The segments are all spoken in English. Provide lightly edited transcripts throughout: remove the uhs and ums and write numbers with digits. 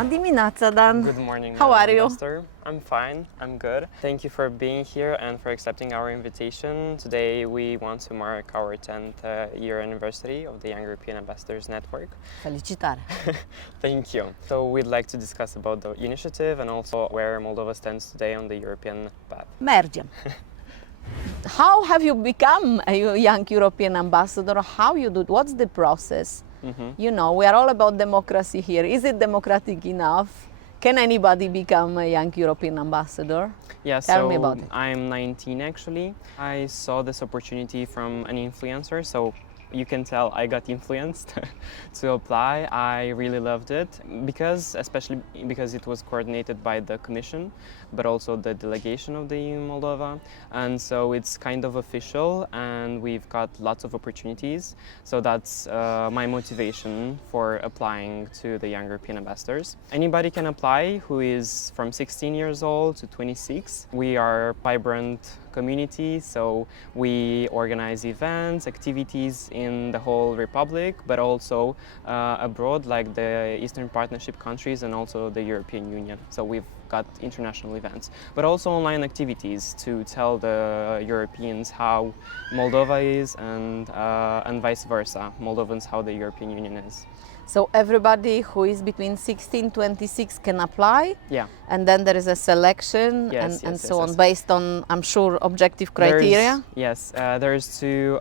Bună dimineața, Dan. Good morning, How Madam are you? Ambassador. I'm fine, I'm good. Thank you for being here and for accepting our invitation. Today we want to mark our 10th year anniversary of the Young European Ambassadors Network. Felicitări! Thank you. So we'd like to discuss about the initiative and also where Moldova stands today on the European path. Mergem! How have you become a young European ambassador? How you do it? What's the process? You know, we are all about democracy here. Is it democratic enough? Can anybody become a young European ambassador? Yeah, Tell so me about it. I'm 19 actually. I saw this opportunity from an influencer, so you can tell I got influenced to apply. I really loved it especially because it was coordinated by the Commission, but also the delegation of the EU Moldova. And so it's kind of official and we've got lots of opportunities. So that's my motivation for applying to the Young European Ambassadors. Anybody can apply who is from 16 years old to 26. We are a vibrant community, so we organize events, activities in the whole Republic, but also abroad, like the Eastern Partnership countries and also the European Union. So we've got international events, but also online activities to tell the Europeans how Moldova is and vice versa, Moldovans how the European Union is. So everybody who is between 16 and 26 can apply? Yeah. And then there is a selection Yes, and yes, so yes, on, yes. based on, I'm sure, objective criteria? There's two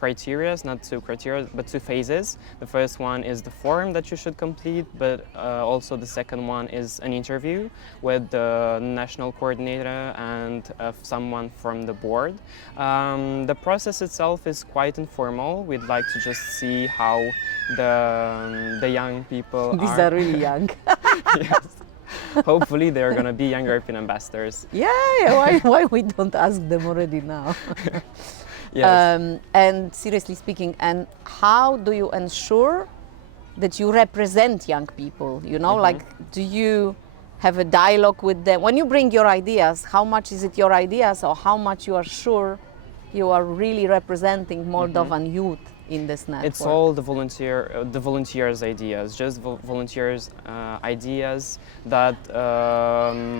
criteria, not two criteria, but two phases. The first one is the form that you should complete, but also the second one is an interview with the national coordinator and someone from the board. The process itself is quite informal. We'd like to just see how the young people These are really young. Yes. Hopefully they're going to be young European ambassadors. Yeah, why we don't ask them already now? Yes. And seriously speaking, and how do you ensure that you represent young people? You know, like, do you have a dialogue with them? When you bring your ideas, how much is it your ideas or how much you are sure you are really representing Moldovan youth in this network? It's all the volunteers' ideas, just volunteers' ideas that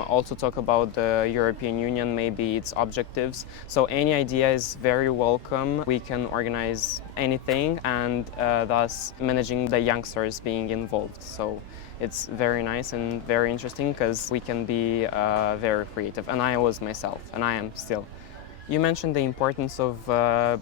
also talk about the European Union, maybe its objectives. So any idea is very welcome. We can organize anything and thus managing the youngsters being involved. So it's very nice and very interesting because we can be very creative. And I was myself, and I am still. You mentioned the importance of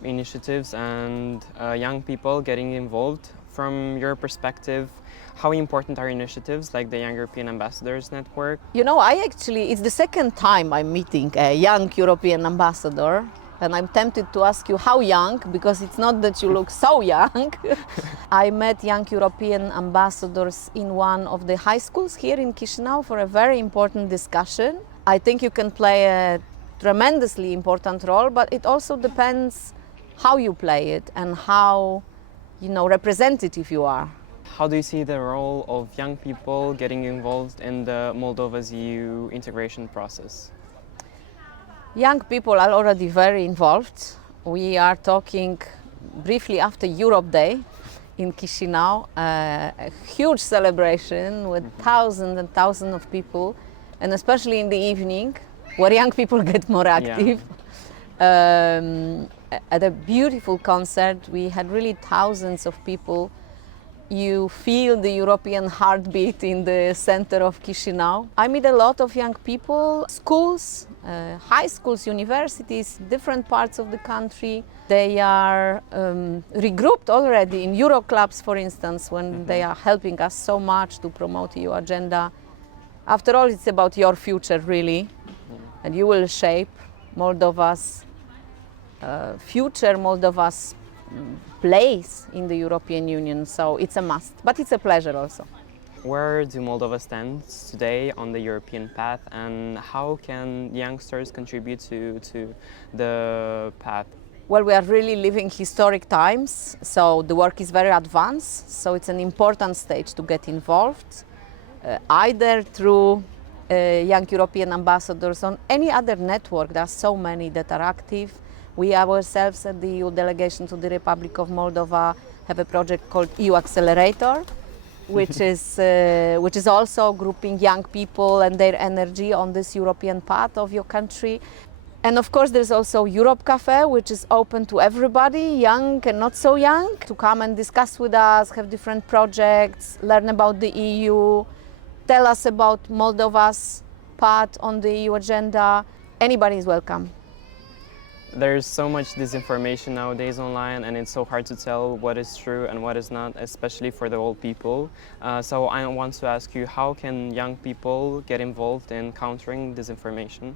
initiatives and young people getting involved. From your perspective, how important are initiatives like the Young European Ambassadors Network? You know, it's the second time I'm meeting a young European ambassador, and I'm tempted to ask you how young, because it's not that you look so young. I met young European ambassadors in one of the high schools here in Chișinău for a very important discussion. I think you can play a tremendously important role, but it also depends how you play it and how, you know, representative you are. How do you see the role of young people getting involved in the Moldova's EU integration process? Young people are already very involved. We are talking briefly after Europe Day in Chișinău, a huge celebration with thousands and thousands of people, and especially in the evening, where young people get more active. At a beautiful concert, we had really thousands of people. You feel the European heartbeat in the center of Chișinău. I meet a lot of young people, schools, high schools, universities, different parts of the country. They are regrouped already in Euro clubs, for instance, when they are helping us so much to promote EU agenda. After all, it's about your future, really. And you will shape Moldova's future, Moldova's place in the European Union. So it's a must, but it's a pleasure also. Where do Moldova stand today on the European path, and how can youngsters contribute to the path? Well, we are really living historic times, so the work is very advanced. So it's an important stage to get involved, either through young European ambassadors on any other network. There are so many that are active. We ourselves at the EU delegation to the Republic of Moldova have a project called EU Accelerator, which is also grouping young people and their energy on this European path of your country. And of course, there's also Europe Cafe, which is open to everybody, young and not so young, to come and discuss with us, have different projects, learn about the EU, tell us about Moldova's part on the EU agenda. Anybody is welcome. There's so much disinformation nowadays online, and it's so hard to tell what is true and what is not, especially for the old people. So I want to ask you, how can young people get involved in countering disinformation?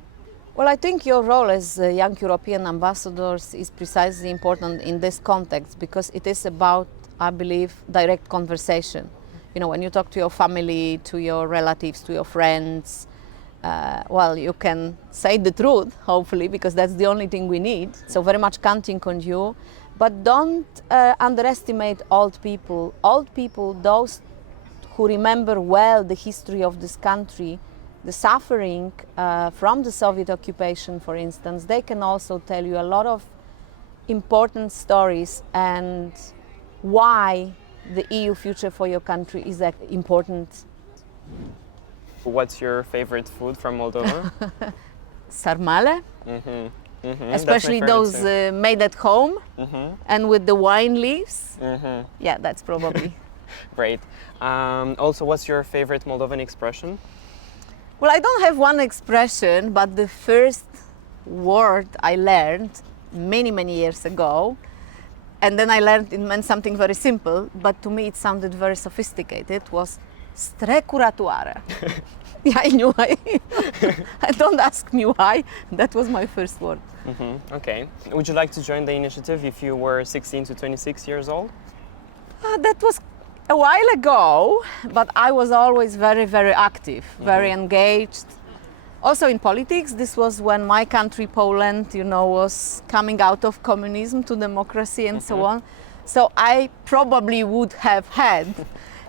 Well, I think your role as young European ambassadors is precisely important in this context because it is about, I believe, direct conversation. You know, when you talk to your family, to your relatives, to your friends, well, you can say the truth, hopefully, because that's the only thing we need. So very much counting on you. But don't underestimate old people. Old people, those who remember well the history of this country, the suffering from the Soviet occupation, for instance, they can also tell you a lot of important stories and why the EU future for your country is important. What's your favorite food from Moldova? Sarmale, especially That's my those favorite too. made at home and with the wine leaves. Yeah, that's probably. Great. Also, what's your favorite Moldovan expression? Well, I don't have one expression, but the first word I learned many years ago, and then I learned it meant something very simple, but to me it sounded very sophisticated, was strecuratoare. Yeah, I knew why. Don't ask me why. That was my first word. Okay. Would you like to join the initiative if you were 16 to 26 years old? That was a while ago, but I was always very active, very engaged. Also in politics, this was when my country, Poland, you know, was coming out of communism to democracy and so on. So I probably would have had,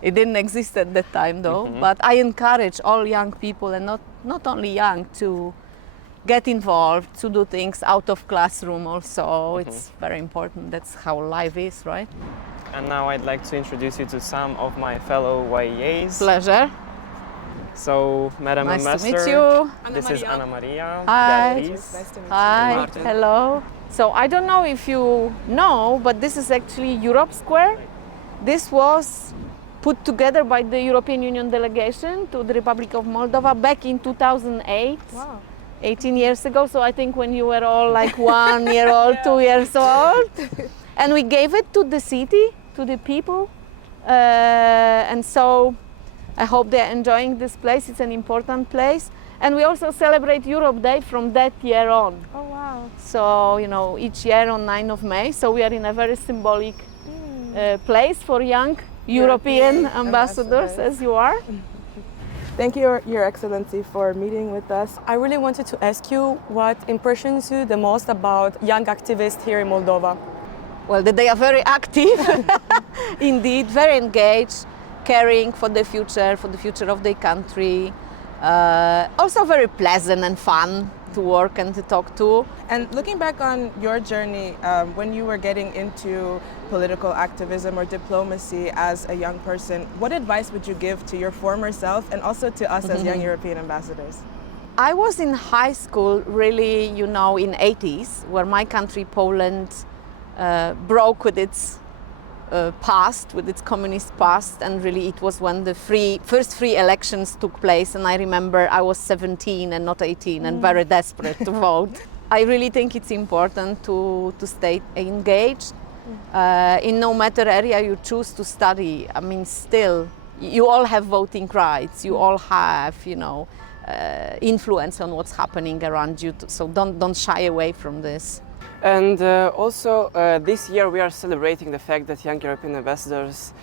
it didn't exist at that time though, but I encourage all young people, and not only young, to get involved, to do things out of classroom also. It's very important. That's how life is, right? And now I'd like to introduce you to some of my fellow YEAs. Pleasure. So, Madam Nice Ambassador, to meet you. this is Ana Maria. Hi. Beatriz. Nice to meet Hi, Martin. hello. So I don't know if you know, but this is actually Europe Square. This was put together by the European Union delegation to the Republic of Moldova back in 2008. Wow. 18 years ago, so I think when you were all like 1 year old, 2 years old. And we gave it to the city, to the people. And so I hope they're enjoying this place. It's an important place. And we also celebrate Europe Day from that year on. Oh, wow. So, you know, each year on 9th of May. So we are in a very symbolic place for young European ambassadors, as you are. Thank you, Your Excellency, for meeting with us. I really wanted to ask you what impressions you the most about young activists here in Moldova. Well, that they are very active, indeed, very engaged, caring for the future of their country. Also very pleasant and fun to work and to talk to. And looking back on your journey, when you were getting into political activism or diplomacy as a young person, what advice would you give to your former self and also to us as young European ambassadors? I was in high school, really, you know, in 80s, where my country, Poland, broke with its past, with its communist past, and really it was when the first free elections took place, and I remember I was 17 and not 18 and very desperate to vote. I really think it's important to stay engaged in no matter area you choose to study. I mean, still, you all have voting rights, you all have, you know, influence on what's happening around you, so don't shy away from this. And also this year we are celebrating the fact that Young European Ambassadors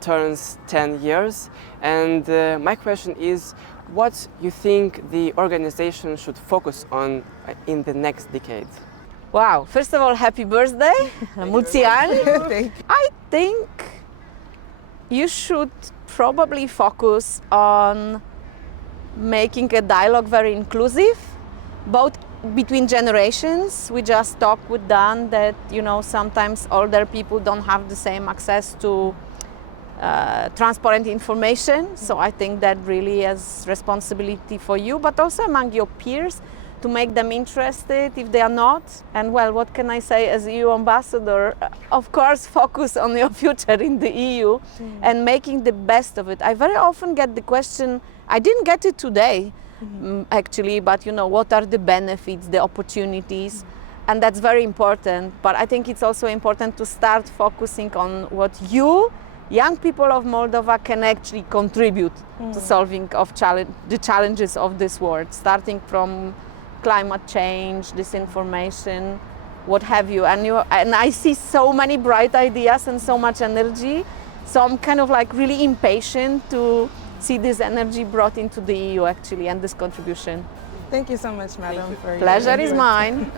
turns 10 years. And my question is, what you think the organization should focus on in the next decade? Wow, first of all, happy birthday, mulți ani. I think you should probably focus on making a dialogue very inclusive, both between generations. We just talked with Dan that, you know, sometimes older people don't have the same access to transparent information. So I think that really is responsibility for you, but also among your peers, to make them interested if they are not. And well, what can I say as EU ambassador? Of course, focus on your future in the EU and making the best of it. I very often get the question, I didn't get it today, actually, but you know, what are the benefits, the opportunities? And that's very important. But I think it's also important to start focusing on what you, young people of Moldova, can actually contribute to solving of the challenges of this world, starting from climate change, disinformation, what have you. And I see so many bright ideas and so much energy. So I'm kind of like really impatient to see this energy brought into the EU actually, and this contribution. Thank you so much, madam. Pleasure is mine.